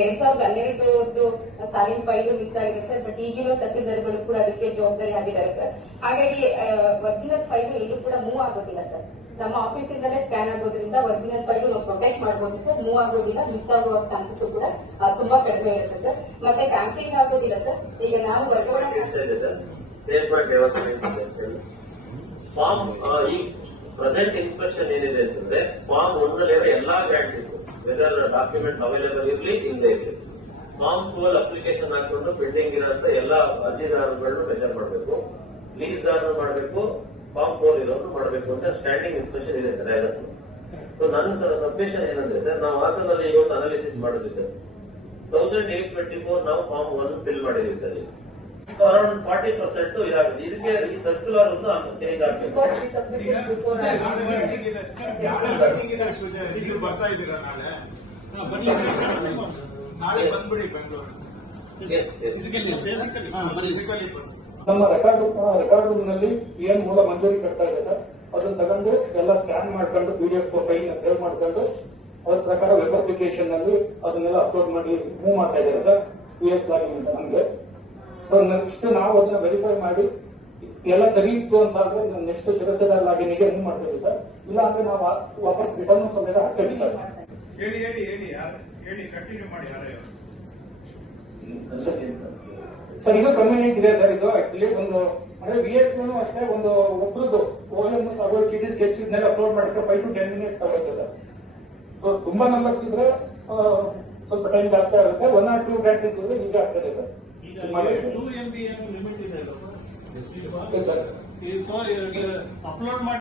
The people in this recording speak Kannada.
ಎರಡ್ ಸಾವಿರದ ಹನ್ನೆರಡು ಸಾಲಿನ ಫೈಲು ಮಿಸ್ ಆಗಿದೆ ಸರ್ ಬಟ್ ಈಗಿನ ತಹಸೀಲ್ದಾರ್ಗಳು ಕೂಡ ಅದಕ್ಕೆ ಜವಾಬ್ದಾರಿ ಆಗಿದ್ದಾರೆ ಸರ್. ಹಾಗಾಗಿ ಒರಿಜಿನಲ್ ಫೈಲು ಎಲ್ಲೂ ಕೂಡ ಮೂವ್ ಆಗೋದಿಲ್ಲ ಸರ್. ನಮ್ಮ ಆಫೀಸ್ ಇಂದಲೇ ಸ್ಕ್ಯಾನ್ ಆಗೋದ್ರಿಂದ ಒರಿಜಿನಲ್ ಫೈಲು ನಾವು ಪ್ರೊಟೆಕ್ಟ್ ಮಾಡಬಹುದು ಸರ್. ಮೂವ್ ಆಗೋದಿಲ್ಲ ಮಿಸ್ ಆಗುವ ಚಾನ್ಸಸ್ ಕೂಡ ತುಂಬಾ ಕಡಿಮೆ ಇರುತ್ತೆ ಸರ್. ಮತ್ತೆ ಟ್ಯಾಂಪರಿಂಗ್ ಆಗೋದಿಲ್ಲ ಸರ್. ಈಗ ನಾವು ವರ್ಗಾವಣೆ ಫಾರ್ಮ್ ಈ ಪ್ರೆಸೆಂಟ್ ಇನ್ಸ್ಪೆಕ್ಷನ್ ಏನಿದೆ ಅಂತಂದ್ರೆ ಫಾರ್ಮ್ ಒಂದರಲ್ಲಿ ಎಲ್ಲಾ ಗ್ಯಾರಂಟೀಸ್ ವೆದರ್ ಡಾಕ್ಯುಮೆಂಟ್ ಅವೈಲೇಬಲ್ ಇರಲಿ ಇಲ್ಲದೆ ಇರಲಿ ಫಾರ್ಮ್ ಟೂಲ್ ಅಪ್ಲಿಕೇಶನ್ ಹಾಕೊಂಡು ಬಿಲ್ಡಿಂಗ್ ಇರೋಂತ ಎಲ್ಲ ಅರ್ಜಿದಾರರುಗಳನ್ನು ಮೆಜರ್ ಮಾಡಬೇಕು ಲೀಸ್ದಾರರು ಮಾಡಬೇಕು ಫಾರ್ಮ್ ಟೋಲ್ ಇರೋರು ಮಾಡಬೇಕು ಅಂತ ಸ್ಟ್ಯಾಂಡಿಂಗ್ ಇನ್ಸ್ಪೆಕ್ಷನ್ ಇದೆ ಸರ್ ಸೊ ನನ್ನ ಸರ್ ಸಬ್ಮಿಷನ್ ಏನಂದ್ರೆ ಸರ್, ನಾವು ಹಾಸನಲ್ಲಿ ಇವತ್ತು ಅನಾಲಿಸಿಸ್ ಮಾಡಿದ್ವಿ sir. Thousand eight twenty four ನಾವು ಫಾರ್ಮ್ ಒನ್ ಫಿಲ್ ಮಾಡಿದೀವಿ ಸರ್ ಅರೌಂಡ್ ಫಾರ್ಟಿ ಪರ್ಸೆಂಟ್ ಇದಾಗುತ್ತೆ. ಇದಕ್ಕೆ ಈ ಸರ್ಕ್ಯುಲರ್ ಒಂದು ಚೇಂಜ್ ಆಗ್ತದೆ. ಇದು. ಬರ್ತಾ ಇದ್ದೀರಾ ನಾಳೆ? ಬನ್ನಿ ನಾಳೆ ಬಂದ್ಬಿಡಿ ಬೆಂಗಳೂರು. ನಮ್ಮ ರೆಕಾರ್ಡ್ ರೆಕಾರ್ಡ್ ರೂಮ್ನಲ್ಲಿ ಏನ್ ಮೂಲ ಮಂಜೂರಿ ಕಟ್ತಾ ಇದೆ ಸರ್? ಅದನ್ನ ತಗೊಂಡು ಎಲ್ಲ ಸ್ಕ್ಯಾನ್ ಮಾಡ್ಕೊಂಡು P D F file save ಮಾಡ್ಕೊಂಡು ಅದ್ರ ಪ್ರಕಾರ ವೆಬ್ ಅಪ್ಲಿಕೇಶನ್ನಲ್ಲಿ ಅದನ್ನೆಲ್ಲ ಅಪ್ಲೋಡ್ ಮಾಡಿ ಮೂವ್ ಮಾಡ್ತಾ ಇದ್ದಾರೆ ಸರ್. ಪಿ ಎಸ್ ಲಾಗಿನ್ ಅಂತ ನಮ್ಗೆ. ಸೊ ನೆಕ್ಸ್ಟ್ ನಾವು ಅದನ್ನ ವೆರಿಫೈ ಮಾಡಿ ಎಲ್ಲ ಸರಿ ಇತ್ತು ಅಂತ ಆದ್ರೆ ನೆಕ್ಸ್ಟ್ ಶಿರಸದ ಏನು ಮಾಡ್ತೀವಿ ಸರ್. ಇಲ್ಲ ಅಂದ್ರೆ ನಾವು ವಾ- ವಾಪಸ್ ರಿಟರ್ನ್ ಸಮೇತ ಹಾಕ್ತೀವಿ ಸರ್. ಹೇಳಿ ಹೇಳಿ ಹೇಳಿ ಹೇಳಿ ಕಂಟಿನ್ಯೂ ಮಾಡಿ ಸರ್ ಇದು ಕನ್ವೀನಿಯಂಟ್ ಇದೆ ಸರ್ ಇದು ಆಕ್ಚುಲಿ ಒಂದು ಅಂದ್ರೆ ಬಿ ಎಸ್ ಅಷ್ಟೇ ಒಂದು ಒಬ್ರದ್ದು ಓಎಂ ಅಬೌಟ್ ಚೀಟಿ ಸ್ಕೆಚ್ ಇದನ್ನೆಲ್ಲ ಅಪ್ಲೋಡ್ ಮಾಡಿದ್ರೆ ಫೈವ್ ಟು ಟೆನ್ ಮಿನಿಟ್ಸ್ ಆಗುತ್ತೆ ಸರ್. ಸೊ ತುಂಬಾ ನಂಬರ್ಸ್ ಇದ್ರೆ ಸ್ವಲ್ಪ ಟೈಮ್ ಜಾಸ್ತಿ ಆಗುತ್ತೆ. ಒನ್ ಆರ್ ಟೂ ಪ್ರಾಕ್ಟೀಸ್ ಇದ್ರೆ ಈಗ ಆಗ್ತದೆ sir. Two M B limit ಇದೆ ಓಕೆ ಸರ್ ಸೊ ಅಪ್ಲೋಡ್ ಮಾಡಿ